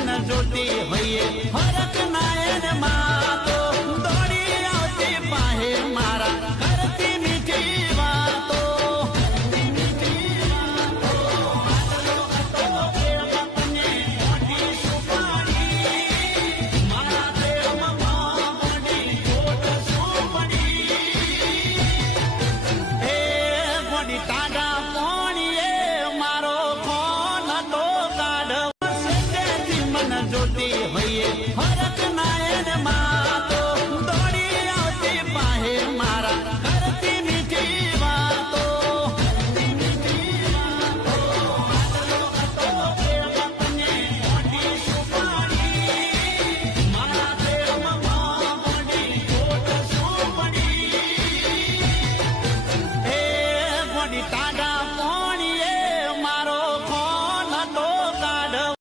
મન જોતી હોઈએ હરક નાયન માં તો દોડી આવતી પાહે મારા કરતી મીઠી વાતો જોતી હોઈએ હરક નાયન માં તો